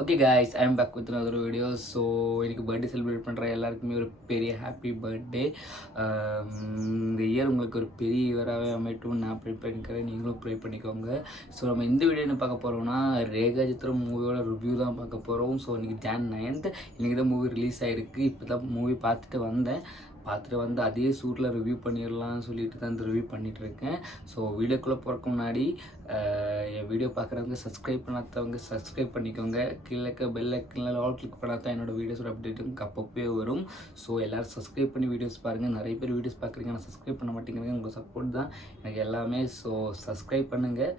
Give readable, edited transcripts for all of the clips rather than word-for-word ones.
Okay guys, I am back with another video. So எனக்கு birthday celebrate பண்ணுற எல்லாருக்குமே ஒரு பெரிய ஹாப்பி பர்த்டே. இந்த இயர் உங்களுக்கு ஒரு பெரிய இயராகவே அமையட்டும் நான் ப்ரே பண்ணிக்கிறேன், நீங்களும் ப்ரே பண்ணிக்கோங்க. ஸோ நம்ம இந்த வீடியோ என்ன பார்க்க போகிறோம்னா, ரேகா சித்திரம் மூவியோட ரிவ்யூ தான் பார்க்க போகிறோம். ஸோ இன்றைக்கி Jan 9th இன்றைக்கி தான் மூவி ரிலீஸ் ஆகிருக்கு. இப்போ தான் மூவி பார்த்துட்டு வந்து அதே சூட்டில் ரிவ்யூ பண்ணிடலாம்னு சொல்லிட்டு தான் இந்த ரிவ்யூ பண்ணிகிட்ருக்கேன். ஸோ வீடியோக்குள்ளே போகிறக்கு முன்னாடி என் வீடியோ பார்க்குறவங்க சப்ஸ்கிரைப் பண்ணாதவங்க சப்ஸ்கிரைப் பண்ணிக்கோங்க. கீழே பெல் ஐக்கனில் ஆல் கிளிக் பண்ணால் தான் என்னோடய வீடியோஸோட அப்டேட்டும் அப்பப்போ வரும். ஸோ எல்லோரும் சப்ஸ்கிரைப் பண்ணி வீடியோஸ் பாருங்கள். நிறைய பேர் வீடியோஸ் பார்க்குறீங்க, நான் சப்ஸ்கிரைப் பண்ண மாட்டேங்கிறேங்க. உங்கள் சப்போர்ட் தான் எனக்கு எல்லாமே. ஸோ சப்ஸ்கிரைப் பண்ணுங்கள்.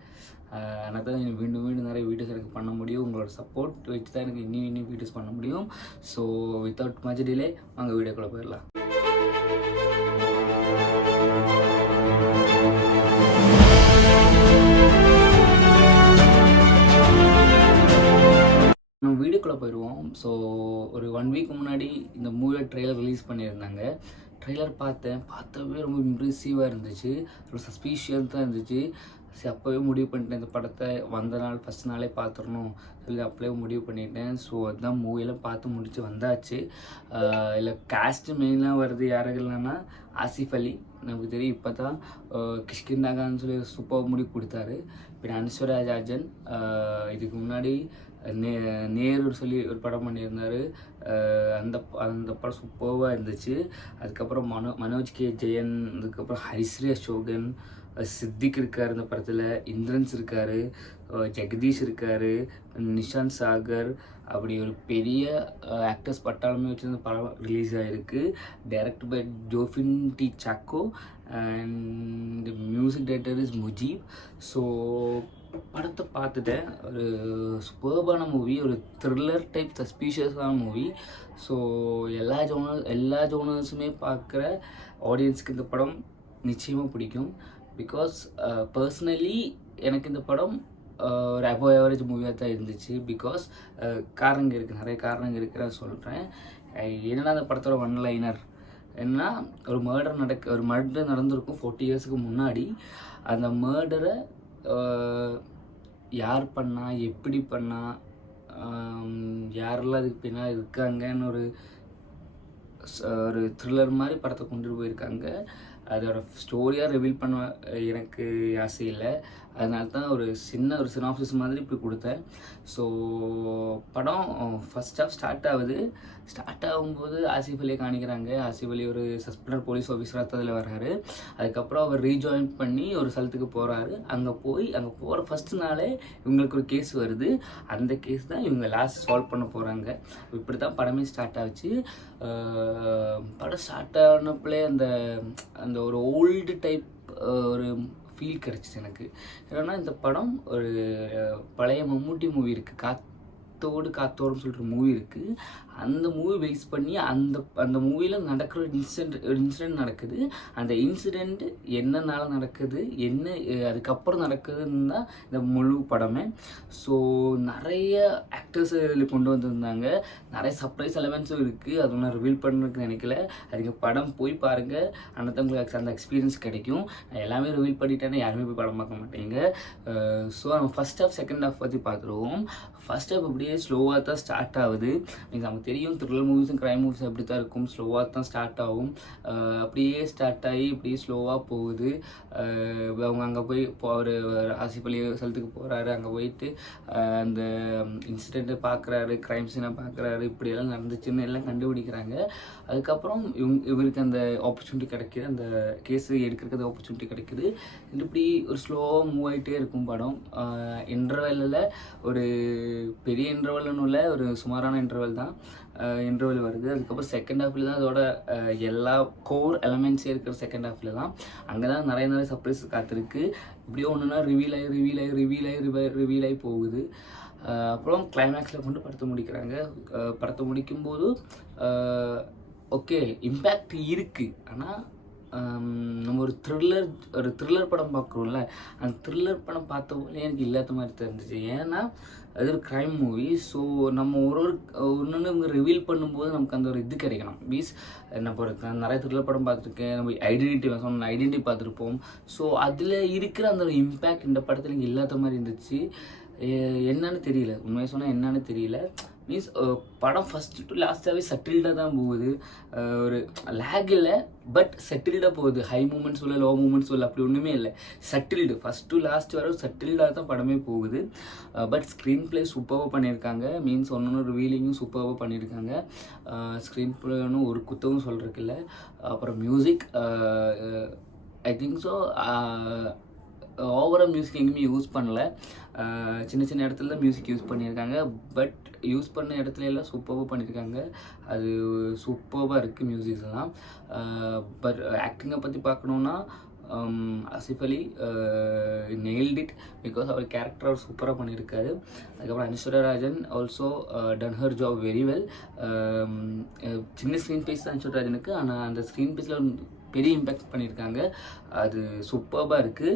ஆனால் தான் எனக்கு மீண்டும் நிறைய வீடியோஸ் எனக்கு பண்ண முடியும். உங்களோட சப்போர்ட் வச்சு தான் எனக்கு இன்னும் வீடியோஸ் பண்ண முடியும். ஸோ வித்தவுட் மச் டிலே வாங்க வீடியோக்குள்ளே போயிடலாம். நம்ம வீடியோக்குள்ளே போயிடுவோம். ஸோ ஒரு 1 வீக் முன்னாடி இந்த மூவியோட ட்ரெய்லர் ரிலீஸ் பண்ணியிருந்தாங்க. ட்ரெய்லர் பார்த்தவே ரொம்ப இம்ப்ரெசிவாக இருந்துச்சு, ரொம்ப சஸ்பீஷியஸ் தான் இருந்துச்சு. சரி, அப்போவே முடிவு பண்ணிட்டேன் இந்த படத்தை வந்த நாள் ஃபஸ்ட் நாளே பார்த்துடணும் சொல்லி அப்போவே முடிவு பண்ணிட்டேன். ஸோ அதுதான் மூவியெல்லாம் பார்த்து முடிச்சு வந்தாச்சு. இல்லை காஸ்ட்டு மெயினாக வருது யாருகள்னா ஆசிஃப் அலி, நமக்கு தெரியும். இப்போ தான் கிஷ்கிந்தாகான்னு சொல்லி சூப்பர் முடிவு கொடுத்தாரு. பின்ன அன்ஸ்வரா ராஜன், இதுக்கு முன்னாடி நேரு சொல்லி ஒரு படம் பண்ணியிருந்தார். அந்த படம் சூப்பராக இருந்துச்சு. அதுக்கப்புறம் மனோஜ் கே ஜெயன், அதுக்கப்புறம் ஹரிஸ்ரீ அசோகன், சித்திக் இருக்கார் இந்த படத்தில், இந்திரன்ஸ் இருக்கார், ஜெகதீஷ் இருக்கார், நிஷாந்த் சாகர், அப்படி ஒரு பெரிய ஆக்டர்ஸ் பட்டாளமே வச்சு இந்த படம் ரிலீஸ் ஆகிருக்கு. Directed by Jofin T Chacko and music director is Mujeeb. So படத்தை பார்த்துட்டேன். ஒரு சூப்பர்பான மூவி, ஒரு த்ரில்லர் டைப் சஸ்பீஷியஸான மூவி. ஸோ எல்லா ஜோனர்ஸுமே பார்க்குற ஆடியன்ஸுக்கு இந்த படம் நிச்சயமாக பிடிக்கும். பிகாஸ் பர்சனலி எனக்கு இந்த படம் ஒரு அபோவ் ஆவரேஜ் மூவியாக தான் இருந்துச்சு. பிகாஸ் நிறைய காரணங்கள் இருக்கிற சொல்கிறேன். என்னென்னா அந்த படத்தோட ஒன்லைனர் என்னன்னா, ஒரு மர்டர் நடந்திருக்கும் 40 இயர்ஸுக்கு முன்னாடி. அந்த மர்டரை யார் பண்ணா, எப்படி பண்ணா, யாரெல்லாம் அதுக்கு பின்னால் இருக்காங்கன்னு ஒரு த்ரில்லர் மாதிரி படத்தை கொண்டுட்டு போயிருக்காங்க. அதோட ஸ்டோரியாக ரிவீல் பண்ண எனக்கு ஆசை இல்லை. அதனால தான் ஒரு சினாப்சிஸ் மாதிரி இப்படி கொடுத்தேன். ஸோ படம் ஃபஸ்ட் ஹாஃப் ஸ்டார்ட் ஆகும்போது ஆசிஃப் அலியை காணிக்கிறாங்க. ஆசிஃப் அலி ஒரு சஸ்பெண்டட் போலீஸ் ஆஃபீஸராக அதில் வர்றாரு. அதுக்கப்புறம் அவர் ரீஜாயின் பண்ணி ஒரு ஸ்தலத்துக்கு போகிறாரு. அங்கே போகிற ஃபஸ்ட் நாளே இவங்களுக்கு ஒரு கேஸ் வருது. அந்த கேஸ் தான் இவங்க லாஸ்ட் சால்வ் பண்ண போகிறாங்க. இப்படி தான் படமே ஸ்டார்ட் ஆச்சு. படம் ஸ்டார்ட் ஆனப்பலே அந்த ஒரு ஓல்டு டைப் ஒரு ஃபீல் கிடச்சிச்சு எனக்கு. ஏன்னா இந்த படம் ஒரு பழைய மம்மூட்டி மூவி இருக்குது, காத்தோடுன்னு சொல்லிட்டு மூவி இருக்குது. அந்த மூவி பேஸ் பண்ணி அந்த மூவியில் நடக்கிற இன்சிடெண்ட் நடக்குது. அந்த இன்சிடெண்ட் என்னன்னால நடக்குது, என்ன அதுக்கப்புறம் நடக்குதுன்னு தான் இந்த முழு படமே. ஸோ நிறைய ஆக்டர்ஸ் இதில் கொண்டு வந்திருந்தாங்க. நிறைய சர்ப்ரைஸ் எலமெண்ட்ஸும் இருக்குது. அதை நான் ரிவீல் பண்ணுறதுக்கு நினைக்கல. அதுக்கு படம் போய் பாருங்கள், அந்த உங்களுக்கு அந்த எக்ஸ்பீரியன்ஸ் கிடைக்கும். நான் எல்லாமே ரிவீல் பண்ணிட்டேன்னா யாருமே போய் படம் பார்க்க மாட்டேங்க. ஸோ நம்ம ஃபஸ்ட் ஹாஃப் செகண்ட் ஹாஃப் பற்றி பார்த்துருவோம். ஃபஸ்ட் ஹாஃப் அப்படியே ஸ்லோவாக தான் ஸ்டார்ட் ஆகுது. நமக்கு தெரியும் த்ரில்லர் மூவிஸும் க்ரைம் மூவிஸும் அப்படி தான் இருக்கும், ஸ்லோவாக தான் ஸ்டார்ட் ஆகும். அப்படியே ஸ்டார்ட் ஆகி இப்படியே ஸ்லோவாக போகுது. அவங்க அங்கே போய் ஒரு ஆசிஃப் அலி ஸ்தலத்துக்கு போகிறாரு. அங்கே போயிட்டு அந்த இன்சிடெண்ட்டை பார்க்குறாரு, க்ரைம் சீனை பார்க்குறாரு, இப்படியெல்லாம் நடந்துச்சுன்னு எல்லாம் கண்டுபிடிக்கிறாங்க. அதுக்கப்புறம் இவருக்கு அந்த ஆப்பர்ச்சுனிட்டி கிடைக்கிது, அந்த கேஸு எடுக்கிறதுக்கு ஆப்பர்ச்சுனிட்டி கிடைக்குது. இப்படி ஒரு ஸ்லோவாக மூவ் ஆகிட்டே இருக்கும் படம். இன்டர்வெல்லில் ஒரு பெரிய இன்டர்வல்னு இல்லை, ஒரு சுமாரான இன்டர்வல் தான் இன்டர்வல் வருது. அதுக்கப்புறம் செகண்ட் ஹாஃபில் தான் அதோட எல்லா கோர் எலமெண்ட்ஸே இருக்கிற செகண்ட் ஹாஃபில் தான். அங்கே தான் நிறைய சர்ப்ரைஸ் காத்திருக்கு. இப்படியே ஒன்றுனா ரிவீல் ஆகி போகுது. அப்புறம் கிளைமேக்ஸில் கொண்டு படத்தை முடிக்கிறாங்க. படத்தை முடிக்கும்போது ஓகே இம்பேக்ட் இருக்குது. ஆனால் நம்ம ஒரு த்ரில்லர் படம் பார்க்குறோம்ல, அந்த த்ரில்லர் படம் பார்த்த போலே எனக்கு இல்லாத மாதிரி தெரிஞ்சிச்சு. ஏன்னா அது ஒரு க்ரைம் மூவி. ஸோ நம்ம ஒன்று இவங்க ரிவீல் பண்ணும்போது நமக்கு அந்த ஒரு இது கிடைக்கணும். மீன்ஸ் நம்ம நிறைய த்ரில்லர் படம் பார்த்துருக்கேன், நம்ம ஐடென்டிட்டி பார்த்துருப்போம். ஸோ அதில் இருக்கிற அந்த ஒரு இம்பேக்ட் இந்த படத்தில் இங்கே இல்லாத மாதிரி இருந்துச்சு. என்னன்னு தெரியல, உண்மையாக சொன்னால் என்னன்னு தெரியல. மீன்ஸ் படம் ஃபஸ்ட்டு டு லாஸ்ட்டாகவே செட்டில்டாக தான் போகுது. ஒரு லேக் இல்லை, பட் செட்டில்டாக போகுது. ஹை மூமெண்ட்ஸ் இல்லை, லோ மூமெண்ட்ஸ் இல்லை, அப்படி ஒன்றுமே இல்லை. செட்டில்டு ஃபஸ்ட் டு லாஸ்ட் வரை செட்டில்டாக தான் படமே போகுது. பட் ஸ்க்ரீன் ப்ளே சூப்பராக பண்ணியிருக்காங்க. மீன்ஸ் ஒன்று ரிவீலிங்கும் சூப்பராக பண்ணியிருக்காங்க. ஸ்க்ரீன் ப்ளேன்னு ஒரு குத்தவும் சொல்கிறதுக்கு இல்லை. அப்புறம் music I think so overall music எங்கேயுமே யூஸ் பண்ணல. சின்ன சின்ன இடத்துல தான் மியூசிக் யூஸ் பண்ணியிருக்காங்க. பட் யூஸ் பண்ண இடத்துல எல்லாம் சூப்பராக பண்ணியிருக்காங்க. அது சூப்பராக இருக்குது மியூசிக்ஸ் எல்லாம். பட் ஆக்டிங்கை பற்றி பார்க்கணுன்னா Asif Ali nailed it. Because அவர் கேரக்டர் அவர் சூப்பராக பண்ணியிருக்காரு. அதுக்கப்புறம் Aishwarya Rajan also done her job very well. சின்ன ஸ்க்ரீன் ஸ்பேஸ் தான் ஐஸ்வர்யா ராஜனுக்கு, ஆனால் அந்த ஸ்க்ரீன் ஸ்பேஸில் பெரிய இம்பேக்ட் பண்ணியிருக்காங்க. அது சூப்பராக இருக்குது.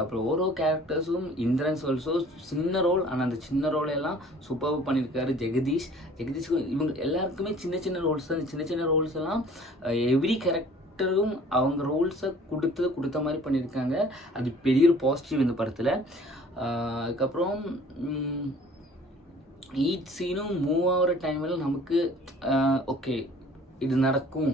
அப்புறம் ஓரோ கேரக்டர்ஸும் இந்திரன்ஸ் ஆல்சோ சின்ன ரோல், ஆனால் அந்த சின்ன ரோலெல்லாம் சூப்பராக பண்ணியிருக்காரு. ஜெகதீஷ்க்கு இவங்க எல்லாருக்குமே சின்ன சின்ன ரோல்ஸ் தான். சின்ன சின்ன ரோல்ஸ் எல்லாம் எவ்ரி கேரக்டரும் அவங்க ரோல்ஸை கொடுத்த மாதிரி பண்ணியிருக்காங்க. அது பெரிய ஒரு பாசிட்டிவ் இந்த படத்தில். அதுக்கப்புறம் ஈச் சீனும் மூவ் ஆகிற டைமில் நமக்கு ஓகே இது நடக்கும்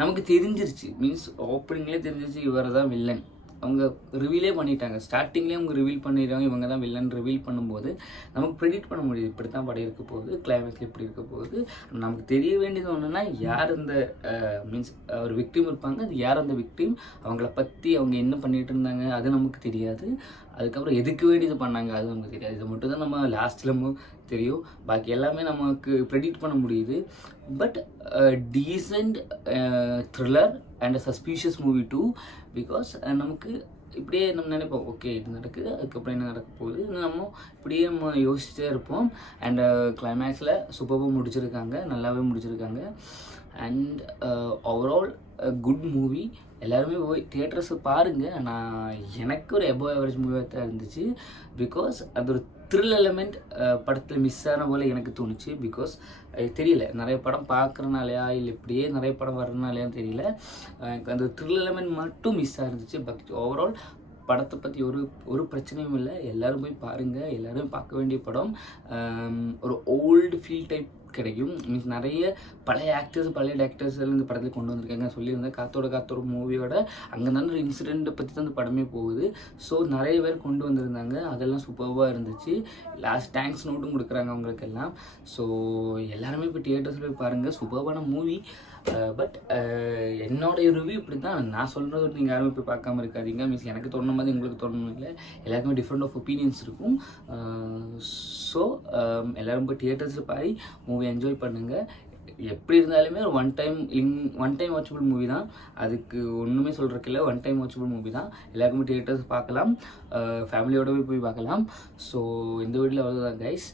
நமக்கு தெரிஞ்சிருச்சு. மீன்ஸ் ஓப்பனிங்லேயே தெரிஞ்சிருச்சு இவர் தான் வில்லன். அவங்க ரிவீலே பண்ணிட்டாங்க. ஸ்டார்டிங்லேயே அவங்க ரிவீல் பண்ணிடுறாங்க இவங்க தான் வில்லன். ரிவீல் பண்ணும்போது நமக்கு ப்ரெடிக்ட் பண்ண முடியுது இப்படி தான் படம் இருக்க போகுது, கிளைமேக்ஸில் இப்படி இருக்க போகுது. நமக்கு தெரிய வேண்டியது ஒன்றுனா யார் அந்த மீன்ஸ் ஒரு விக்டிம் இருப்பாங்க, அது யார் அந்த விக்டிம், அவங்கள பற்றி அவங்க என்ன பண்ணிகிட்டு இருந்தாங்க அது நமக்கு தெரியாது. அதுக்கப்புறம் எதுக்கு வேண்டியது பண்ணாங்க அது நமக்கு தெரியாது. இது மட்டும் தான் நம்ம லாஸ்ட்டில் தெரியும். பாக்கி எல்லாமே நமக்கு ப்ரெடிக்ட் பண்ண முடியுது. But decent thriller and suspicious movie too. Because நமக்கு இப்படியே நம்ம நினைப்போம் ஓகே இது நடக்குது, அதுக்கப்புறம் என்ன நடக்க போகுது, நம்ம இப்படியே நம்ம யோசிச்சுட்டே இருப்போம். அண்ட் கிளைமேக்ஸில் சூப்பராக முடிச்சிருக்காங்க, நல்லாவே முடிச்சிருக்காங்க. And overall good movie. எல்லாருமே போய் தியேட்டர்ஸை பாருங்கள். ஆனால் எனக்கு ஒரு எபோவ் ஆவரேஜ் மூவியாக தான் இருந்துச்சு. பிகாஸ் அது ஒரு த்ரில் எலமெண்ட் படத்தில் மிஸ் ஆன போல் எனக்கு தோணுச்சு. பிகாஸ் தெரியல, நிறைய படம் பார்க்குறனாலையா இல்லை இப்படியே நிறைய படம் வர்றதுனாலையான்னு தெரியல, எனக்கு அந்த த்ரில் எலமெண்ட் மட்டும் மிஸ் ஆகிருந்துச்சு. பட் ஓவரால் படத்தை பற்றி ஒரு பிரச்சனையும் இல்லை. எல்லோரும் போய் பாருங்கள், எல்லோரும் பார்க்க வேண்டிய படம். ஒரு ஓல்டு ஃபீல் டைப் கிடைக்கும். மீன்ஸ் நிறைய பழைய டேரக்டர்ஸ் எல்லாம் இந்த படத்தில் கொண்டு வந்திருக்காங்க. சொல்லியிருந்தேன் காத்தோட மூவியோட அங்கே தானே ஒரு இன்சிடெண்ட்டை பற்றி தான் இந்த படமே போகுது. ஸோ நிறைய பேர் கொண்டு வந்திருந்தாங்க, அதெல்லாம் சூப்பராக இருந்துச்சு. லாஸ்ட் தேங்க்ஸ் நோட்டும் கொடுக்குறாங்க அவங்களுக்கெல்லாம். ஸோ எல்லாருமே இப்போ தியேட்டர்ஸில் போய் பாருங்கள், சூப்பரான மூவி. பட் என்னோடைய ரிவ்யூ இப்படி தான். நான் சொல்கிறது நீங்கள் யாருமே போய் பார்க்காம இருக்காதீங்க. மீன்ஸ் எனக்கு தோணுன மாதிரி உங்களுக்கு தோணணும் இல்லை, எல்லாருக்குமே டிஃப்ரெண்ட் ஆஃப் ஒப்பீனியன்ஸ் இருக்கும். ஸோ எல்லோரும் போய் தியேட்டர்ஸில் போய் மூவி என்ஜாய் பண்ணுங்கள். எப்படி இருந்தாலுமே ஒரு ஒன் டைம் வாட்சபிள் மூவி தான். அதுக்கு ஒன்றுமே சொல்கிறதுக்கு இல்லை, ஒன் டைம் வாட்சபிள் மூவி தான். எல்லாருக்குமே தியேட்டர்ஸ் பார்க்கலாம், ஃபேமிலியோடவே போய் பார்க்கலாம். ஸோ இந்த வீடியோவில் அவ்வளோதான் கைஸ்.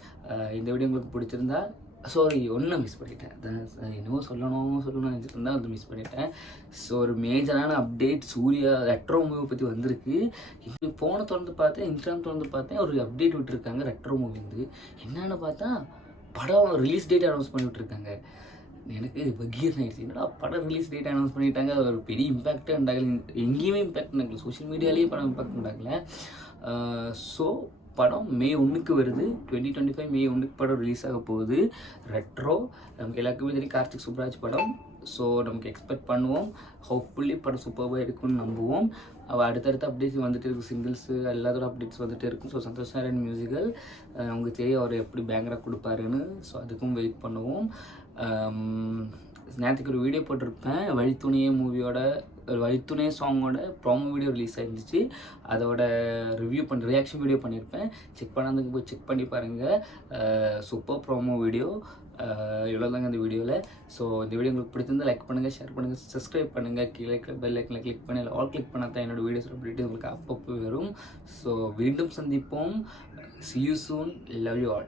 இந்த வீடியோ உங்களுக்கு பிடிச்சிருந்தா சாரி ஒன்று மிஸ் பண்ணிட்டேன். என்னவோ சொல்லணும்னு நினச்சிட்டு இருந்தால் வந்து மிஸ் பண்ணிட்டேன். ஸோ ஒரு மேஜரான அப்டேட் சூர்யா ரெட்ரோ மூவி பற்றி வந்திருக்கு. ஃபோனை திறந்து பார்த்தேன், இன்ஸ்டாகிராம் திறந்து பார்த்தேன், ஒரு அப்டேட் விட்டுருக்காங்க ரெட்ரோ மூவி வந்து. என்னென்னு பார்த்தா படம் ரிலீஸ் டேட் அனௌன்ஸ் பண்ணி விட்டுருக்காங்க. எனக்கு பகீர் ஆகிடுச்சு, என்னடா படம் ரிலீஸ் டேட் அனௌன்ஸ் பண்ணிட்டாங்க. ஒரு பெரிய இம்பேக்டே உண்டாகல, எங்கேயுமே இம்பேக்ட் உண்டாகல, சோஷியல் மீடியாலேயே படம் இம்பேக்ட் உண்டாகல. ஸோ படம் மே 1 வருது, 2025 மே 1 படம் ரிலீஸ் ஆக போகுது. ரெட்ரோ நமக்கு எல்லாருக்குமே தெரியும், கார்த்திக் சுப்ராஜ் படம். ஸோ நமக்கு எக்ஸ்பெக்ட் பண்ணுவோம், ஹோப்ஃபுல்லி படம் சூப்பராக இருக்குன்னு நம்புவோம். அடுத்தடுத்த அப்டேட்ஸ் வந்துட்டு இருக்கும், சிங்கிள்ஸு எல்லாத்தோட அப்டேட்ஸ் வந்துட்டு இருக்கும். ஸோ சந்தோஷ் நாராயண் மியூசிக்கல் அவங்களுக்கு தெரியும் அவர் எப்படி பேங்கராக கொடுப்பாருன்னு. ஸோ அதுக்கும் வெயிட் பண்ணுவோம். நேற்றுக்கு ஒரு வீடியோ போட்டிருப்பேன், வழித்துணையே மூவியோட வழித்துணை சாங்கோட ப்ரோமோ வீடியோ ரிலீஸ் ஆகிருந்துச்சு. அதோட ரியாக்ஷன் வீடியோ பண்ணியிருப்பேன். செக் பண்ணாதவங்க போய் செக் பண்ணி பாருங்கள். Super promo video. இவ்வளோ தாங்க இந்த வீடியோவில். ஸோ இந்த வீடியோ உங்களுக்கு பிடிச்சிருந்தால் லைக் பண்ணுங்கள், ஷேர் பண்ணுங்கள், சப்ஸ்கிரைப் பண்ணுங்கள். கீழே பெல் ஐக்கனில் கிளிக் பண்ணி ஆல் கிளிக் பண்ணால் தான் என்னோடய வீடியோஸ் அப்டேட் உங்களுக்கு அப்பப்போ வரும். ஸோ மீண்டும் சந்திப்போம். See you soon. Love you all.